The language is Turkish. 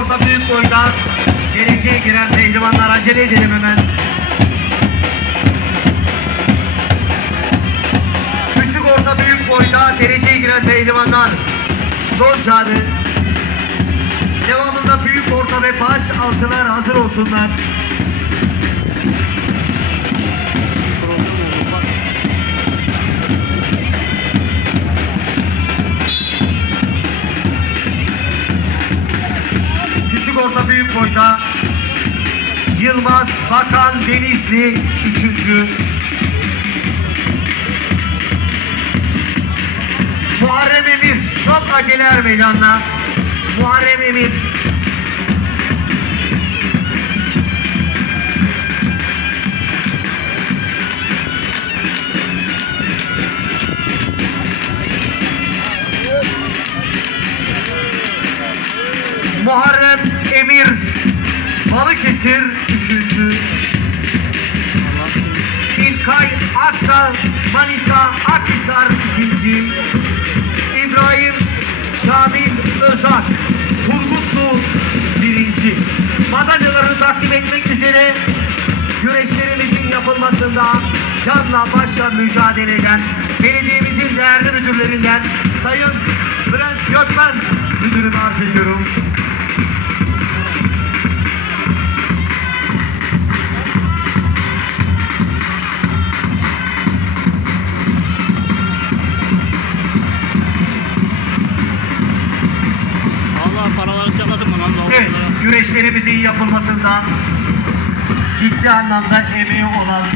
orta büyük boyda geleceğe giren pehlivanlar acele edelim hemen. Küçük orta büyük boyda dereceye giren pehlivanlar zor çağrı. Devamında büyük orta ve baş altılar hazır olsunlar. Orta büyük boyda Yılmaz Bakan Denizli üçüncü. Muharrem Emir çok acele er meydanla. Muharrem Emir Muharrem Balıkesir üçüncü. İlkay Akka Manisa Akhisar ikinci. İbrahim Şamil Özak Turgutlu birinci. Madalyalarını takdim etmek üzere güreşlerimizin yapılmasında canla başla mücadele eden belediyemizin değerli müdürlerinden Sayın Bülent Gökmen müdürümü arz ediyorum. Güreşlerimizin yapılmasında ciddi anlamda emeği olan